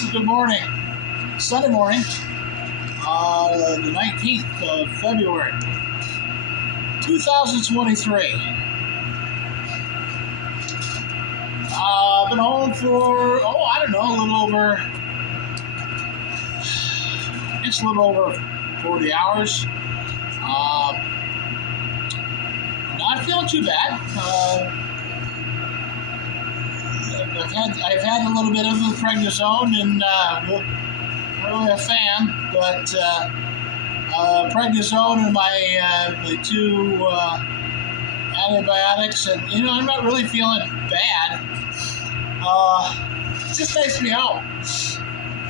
Good morning. Sunday morning, the 19th of February, 2023. I've been home for, a little over 40 hours. Not feeling too bad. I've had a little bit of the prednisone, and not really a fan, but prednisone and my two antibiotics, and I'm not really feeling bad. It just takes me out.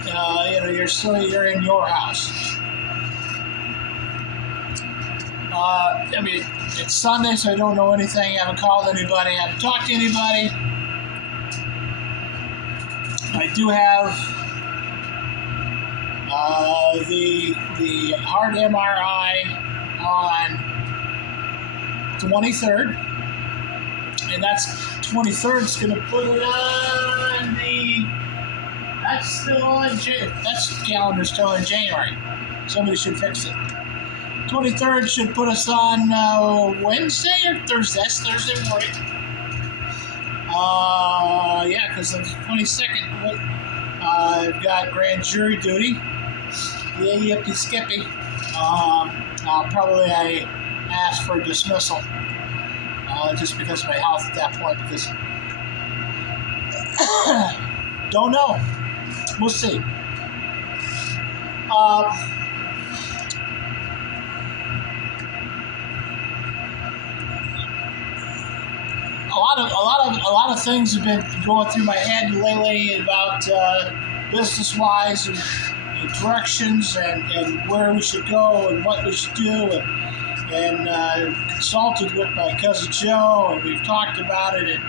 You're in your house. It's Sunday, so I don't know anything. I haven't called anybody. I haven't talked to anybody. I do have the heart MRI on 23rd, and that's 23rd is going to put it on that's calendar still in January. Somebody should fix it. 23rd should put us on Wednesday or Thursday. That's Thursday morning. Because on the 22nd, I've got grand jury duty. Yeah, yippee skippy. I'll probably ask for dismissal, just because of my health at that point, because don't know. We'll see. A lot of things have been going through my head lately about business-wise and directions and where we should go and what we should do, and consulted with my cousin Joe, and we've talked about it, and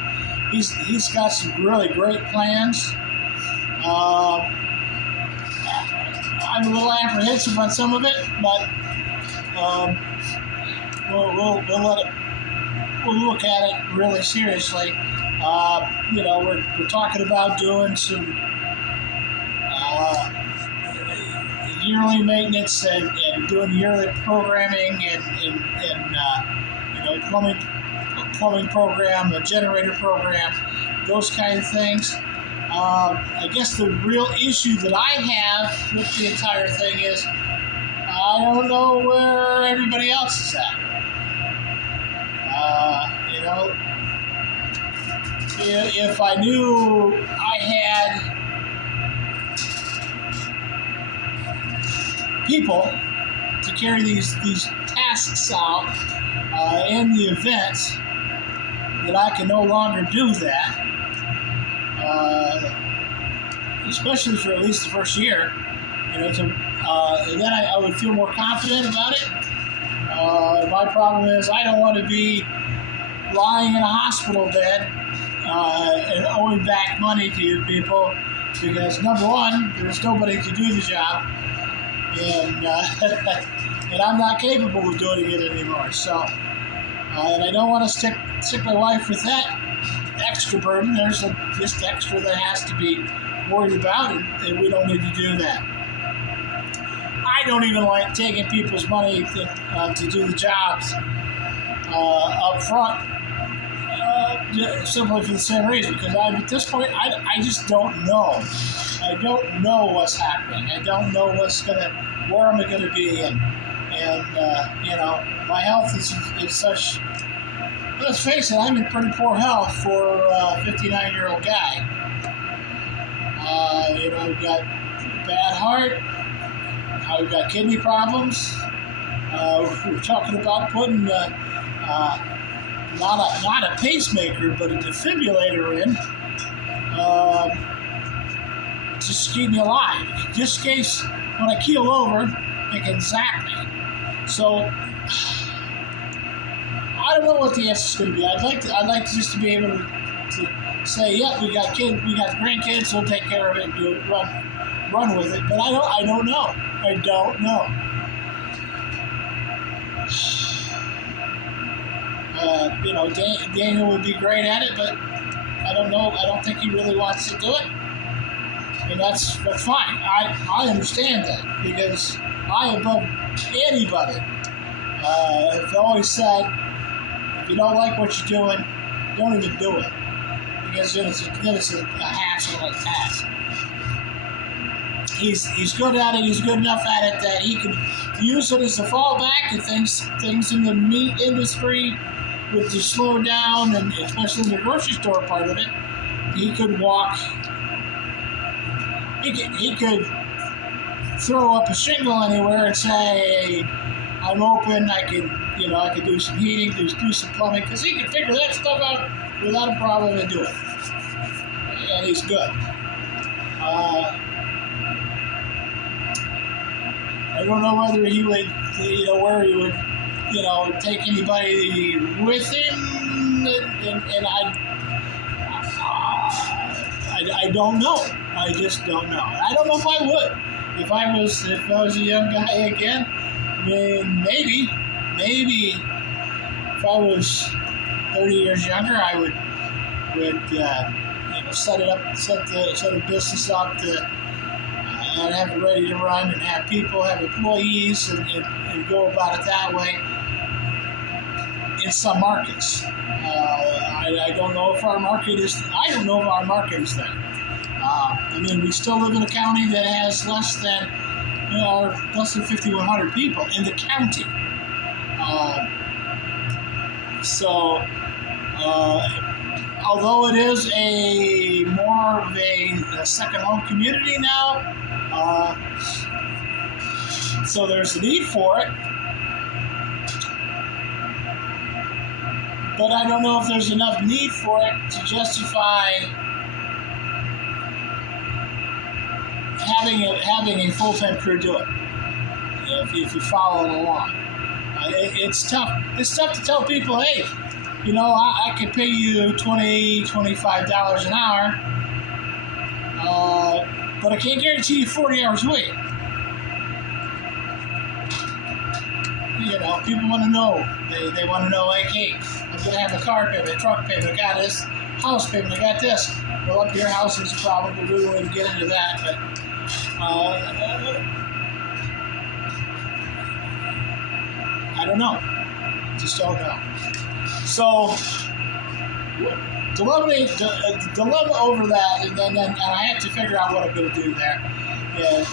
he's got some really great plans. I'm a little apprehensive on some of it, but we'll look at it really seriously. We're talking about doing some yearly maintenance and doing yearly programming and plumbing program, a generator program, those kind of things. I guess the real issue that I have with the entire thing is I don't know where everybody else is at. If I knew I had people to carry these tasks out in the events, that I can no longer do that, especially for at least the first year, and then I would feel more confident about it. My problem is I don't want to be lying in a hospital bed and owing back money to you people, because number one, there's nobody to do the job, and and I'm not capable of doing it anymore. So, and I don't want to stick my wife with that extra burden. There's just extra that has to be worried about, and we don't need to do that. I don't even like taking people's money to do the jobs up front, simply for the same reason, because at this point, I just don't know. I don't know what's happening. I don't know where am I going to be, and my health is such. Let's face it, I'm in pretty poor health for a 59-year-old guy. I've got bad heart. I've got kidney problems. We're talking about putting not a pacemaker, but a defibrillator in, just to keep me alive, just in case when I keel over, it can zap me. So I don't know what the answer is going to be. I'd like to just to be able to say, yeah, we got grandkids, so we'll take care of it and do it, run with it. But I don't know. I don't know. Daniel would be great at it, but I don't know. I don't think he really wants to do it. and that's fine. I understand that because I, above anybody, have always said, if you don't like what you're doing, don't even do it, because then it's a hassle and a task. He's good at it. He's good enough at it that he could use it as a fallback if things in the meat industry would just slow down, and especially in the grocery store part of it, he could walk. He could throw up a shingle anywhere and say, "I'm open. I could do some heating, do some plumbing," because he can figure that stuff out without a problem and do it. And he's good. I don't know whether he would, where he would, take anybody with him, and I don't know. I just don't know. I don't know if I would. If I was a young guy again, maybe. If I was 30 years younger, I would set a business up and have it ready to run, and have people, have employees, and go about it that way. In some markets, I don't know if our market is. I don't know if our market is there. We still live in a county that has less than 5,100 people in the county. Although it is a more of a second home community now, so there's a need for it. But I don't know if there's enough need for it to justify having a full-time crew do it. If you follow it along, it's tough. It's tough to tell people, hey, I could pay you $20, $25 an hour, but I can't guarantee you 40 hours a week. People want to know. They want to know, like, hey, I'm going to have a car payment, a truck payment, I got this, house payment, I got this. Well, up here, house is a problem, but we won't even get into that. But I don't know. Just don't know. So, dilemma over that, and then I have to figure out what I'm going to do there. And,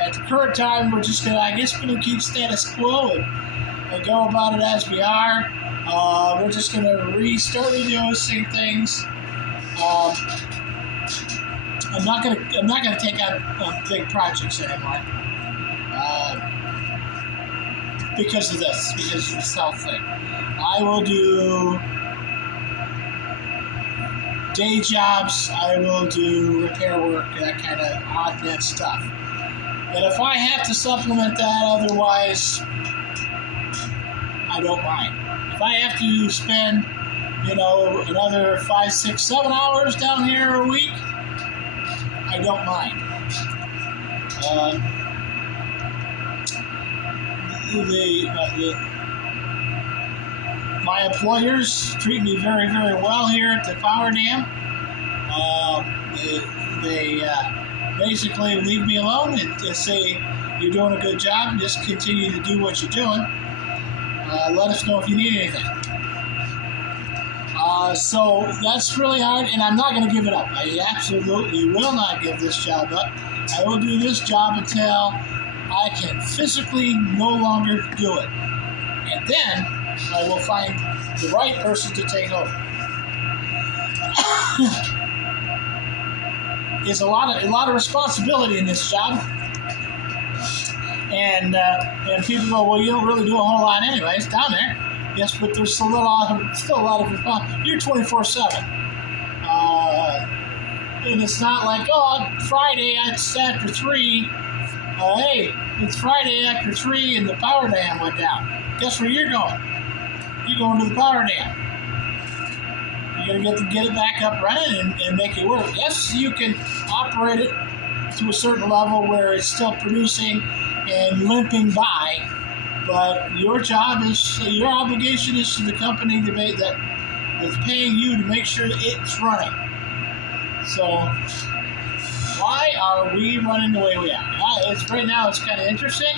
at the current time, we're just going to keep status quo and go about it as we are. We're just going to restart reducing things. I'm not going to take on big projects anymore. Because of this health thing. I will do day jobs, I will do repair work, that kind of odd-net stuff. And if I have to supplement that otherwise, I don't mind. If I have to spend, another 5, 6, 7 hours down here a week, I don't mind. My employers treat me very, very well here at the power dam. They basically leave me alone and just say, you're doing a good job, and just continue to do what you're doing. Let us know if you need anything. So that's really hard, and I'm not going to give it up. I absolutely will not give this job up. I will do this job until I can physically no longer do it. And then I will find the right person to take over. There's a lot of responsibility in this job. And people go, well, you don't really do a whole lot anyways down there. Yes, but there's still a lot of responsibility. You're 24/7. And it's not like, Friday it's after 3. Hey, it's Friday after 3 and the power dam went down. Guess where you're going? You're going to the power dam. You're going to get it back up running and make it work. Yes, you can operate it to a certain level where it's still producing and limping by, but your obligation is to the company that is paying you to make sure that it's running. So, why are we running the way we are? It's right now. It's kind of interesting.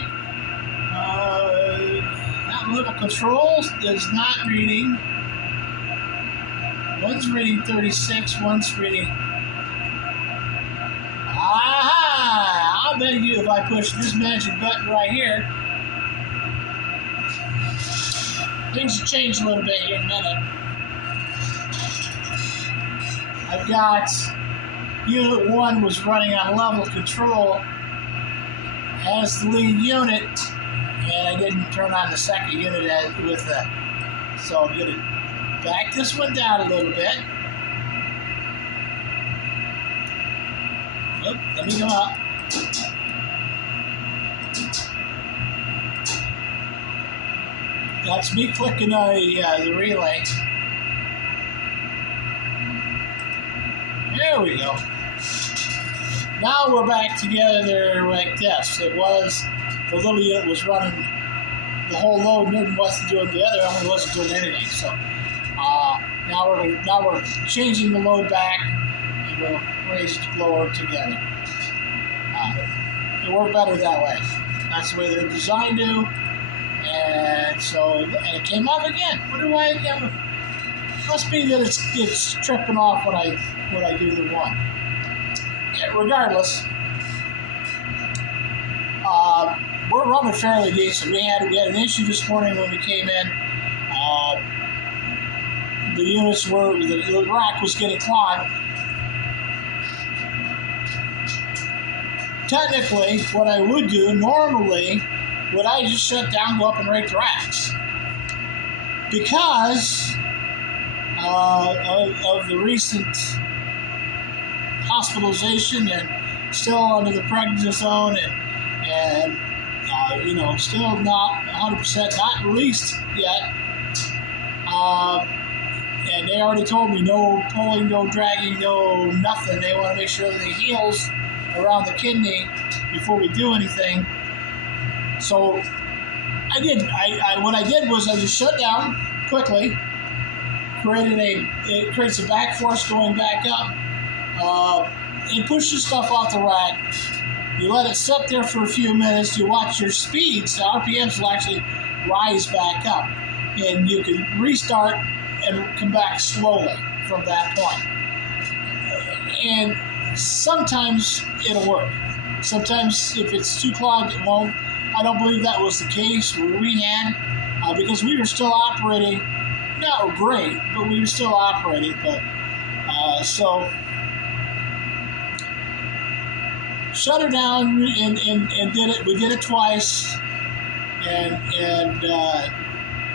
That level control is not reading. One's reading 36. One's reading. Aha! I'll bet you if I push this magic button right here, things will change a little bit here in a minute. I've got Unit 1 was running on level control as the lead unit, and I didn't turn on the second unit with the. So I'm going to back this one down a little bit. Oop, let me go up. That's me clicking the relay. There we go. Now we're back together like this. It was, the little unit was running the whole load, Newton wasn't doing the other, only wasn't doing anything. So now we're changing the load back, and we'll raise it lower together. It worked better that way. That's the way they're designed to. And so, and it came off again. Wonder why it came off. Must be that it's tripping off when I do the one. Yeah, regardless, we're running fairly decent. We had an issue this morning when we came in. The rack was getting clogged. Technically, what I would do normally would I just shut down, go up and rake the racks, because of the recent hospitalization and still under the pregnancy zone and still not 100% not released yet. And they already told me no pulling, no dragging, no nothing. They want to make sure that it heals around the kidney before we do anything. So I did. What I did was I just shut down quickly. It creates a back force going back up. You push the stuff off the rack. You let it sit there for a few minutes. You watch your speeds. The RPMs will actually rise back up, and you can restart and come back slowly from that point. And sometimes it'll work. Sometimes if it's too clogged, it won't. I don't believe that was the case where we had, because we were still operating, not great, but we were still operating. But so shut her down and did it. We did it twice, and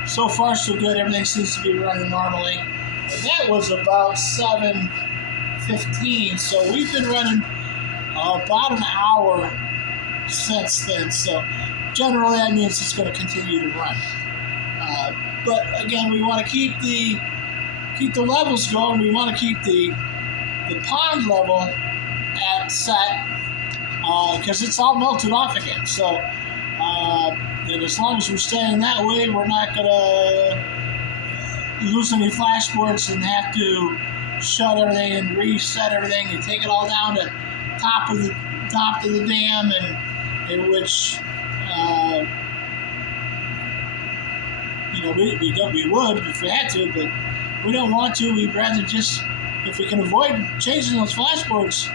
so far so good. Everything seems to be running normally. And that was about 7:15. So we've been running about an hour since then. So generally that means it's going to continue to run. But again, we want to keep the levels going. We want to keep the pond level at set, because it's all melted off again. So and as long as we're staying that way, we're not going to lose any flashboards and have to shut everything and reset everything and take it all down to top of the dam, and in which we would if we had to, but we don't want to. We'd rather just, if we can avoid changing those flashboards,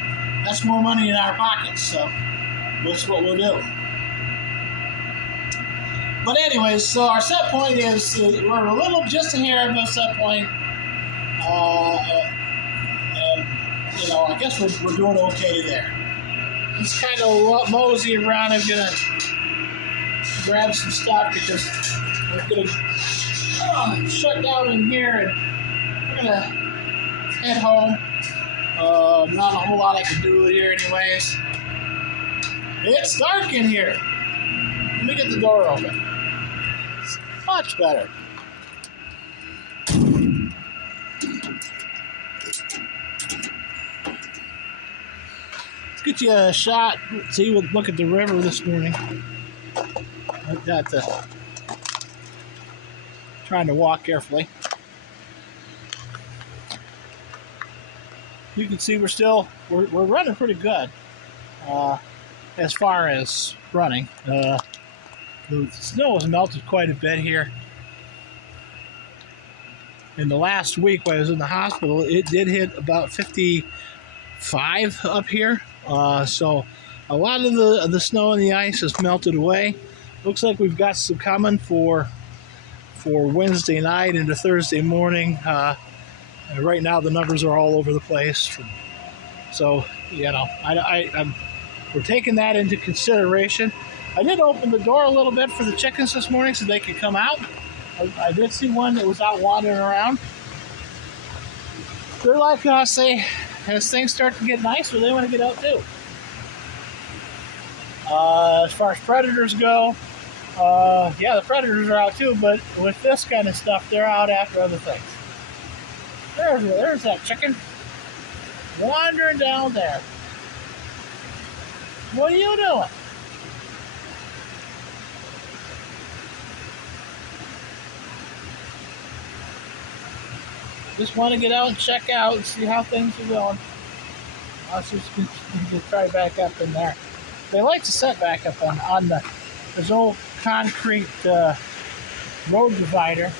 that's more money in our pockets. So that's what we'll do. But anyways, so our set point is we're a little just a hair above set point. I guess we're doing okay there. Just kind of mosey around. I'm gonna grab some stuff because we're gonna shut down in here, and we're gonna head home. Not a whole lot I can do here, anyways. It's dark in here. Let me get the door open. It's much better. Let's get you a shot. See, we'll look at the river this morning. I've got trying to walk carefully. You can see we're running pretty good. uh, as far as running. The snow has melted quite a bit here. In the last week when I was in the hospital, it did hit about 55 up here. So a lot of the snow and the ice has melted away. Looks like we've got some coming for Wednesday night into Thursday morning. Right now the numbers are all over the place. So, we're taking that into consideration. I did open the door a little bit for the chickens this morning so they could come out. I did see one that was out wandering around. They're like us. As things start to get nicer, they want to get out too. As far as predators go, the predators are out too, but with this kind of stuff, they're out after other things. There's that chicken wandering down there. What are you doing? Just want to get out and check out and see how things are going. I'll just try back up in there. They like to set back up on this old concrete road divider.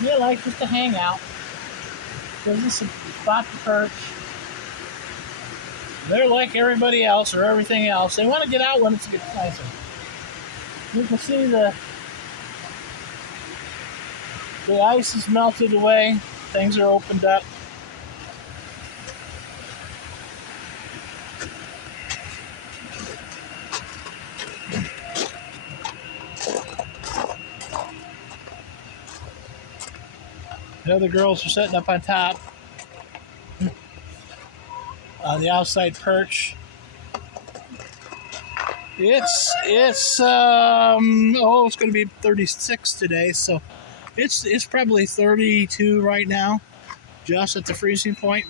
They like just to hang out. There's just a spot to perch. They're like everybody else or everything else. They want to get out when it gets nicer. You can see the ice has melted away. Things are opened up. The other girls are sitting up on top on the outside perch. It's going to be 36 today, so it's probably 32 right now, just at the freezing point.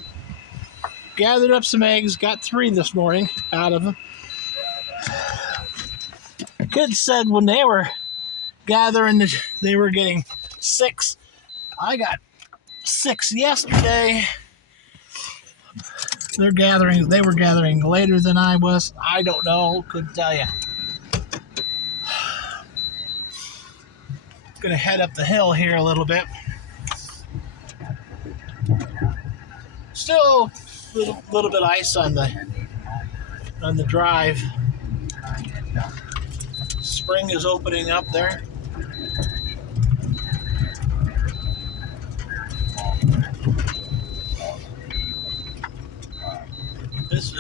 Gathered up some eggs, got 3 this morning out of them. Kids said when they were gathering, they were getting 6. I got 6 yesterday. They were gathering later than I was. I don't know, couldn't tell you. Gonna head up the hill here a little bit. Still a little bit of ice on the drive. Spring is opening up there. This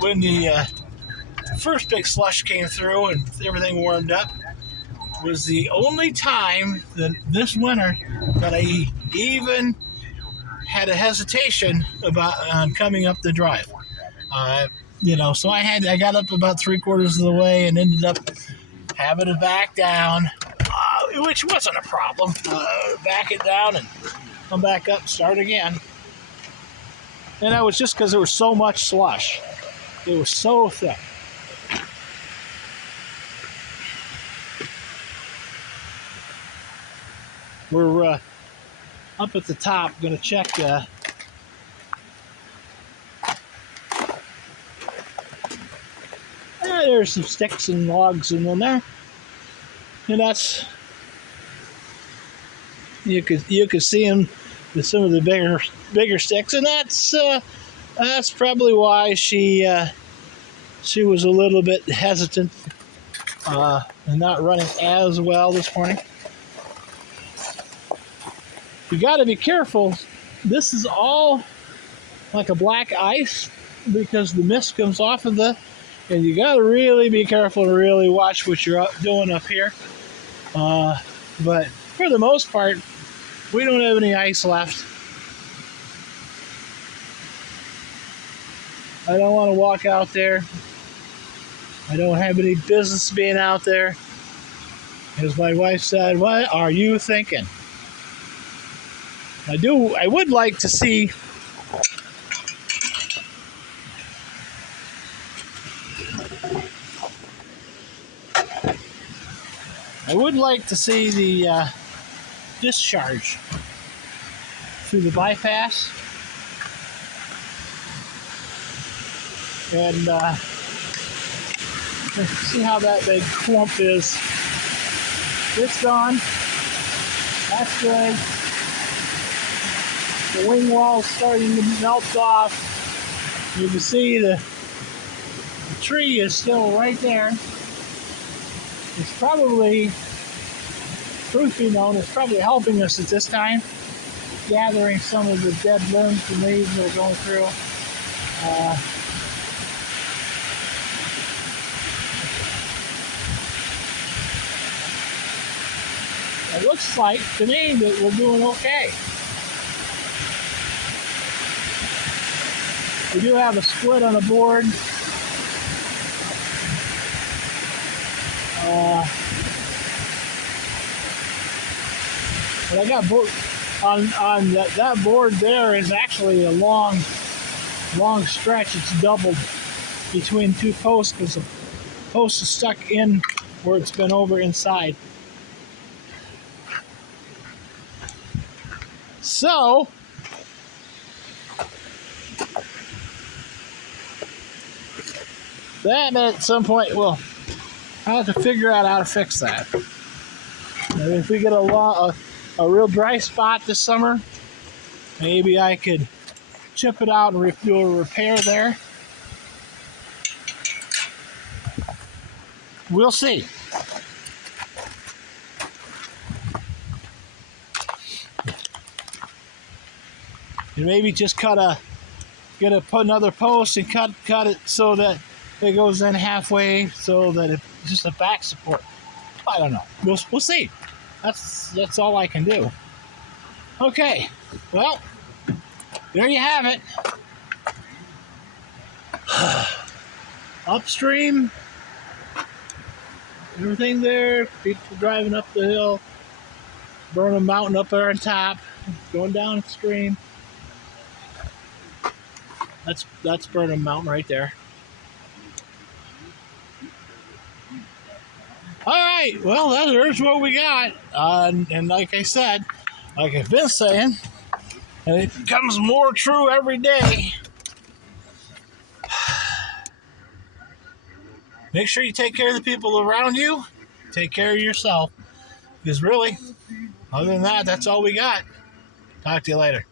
when the first big slush came through and everything warmed up, was the only time that this winter that I even had a hesitation about coming up the drive. So I got up about 3/4 of the way and ended up having to back down, which wasn't a problem. Back it down and come back up, start again. And that was just because there was so much slush. It was so thick. We're up at the top, going to check. There's some sticks and logs in there, and that's you could see them with some of the bigger sticks, and that's probably why she was a little bit hesitant and not running as well this morning. You got to be careful. This is all like a black ice because the mist comes off of and you got to really be careful to really watch what you're doing up here. But for the most part, we don't have any ice left. I don't want to walk out there. I don't have any business being out there. As my wife said, what are you thinking? I would like to see the discharge through the bypass And see how that big clump is. It's gone. That's good. The wing wall's starting to melt off. You can see the tree is still right there. It's probably, truth be known, it's probably helping us at this time, gathering some of the dead limbs and leaves that are going through. It looks like to me that we're doing okay. We do have a split on the board. But I got on that board there is actually a long stretch. It's doubled between two posts because the post is stuck in where it's been over inside. So that at some point we'll have to figure out how to fix that. And if we get a real dry spot this summer, maybe I could chip it out and do a repair there. We'll see. And maybe just put another post and cut it so that it goes in halfway, so that it's just a back support. I don't know. We'll see. That's all I can do. Okay. Well, there you have it. Upstream, everything there. People driving up the hill, Burnham Mountain up there on top, going downstream. That's Burnham Mountain right there. All right, well, there's what we got. And like I said, like I've been saying, and it becomes more true every day. Make sure you take care of the people around you. Take care of yourself. Because really, other than that, that's all we got. Talk to you later.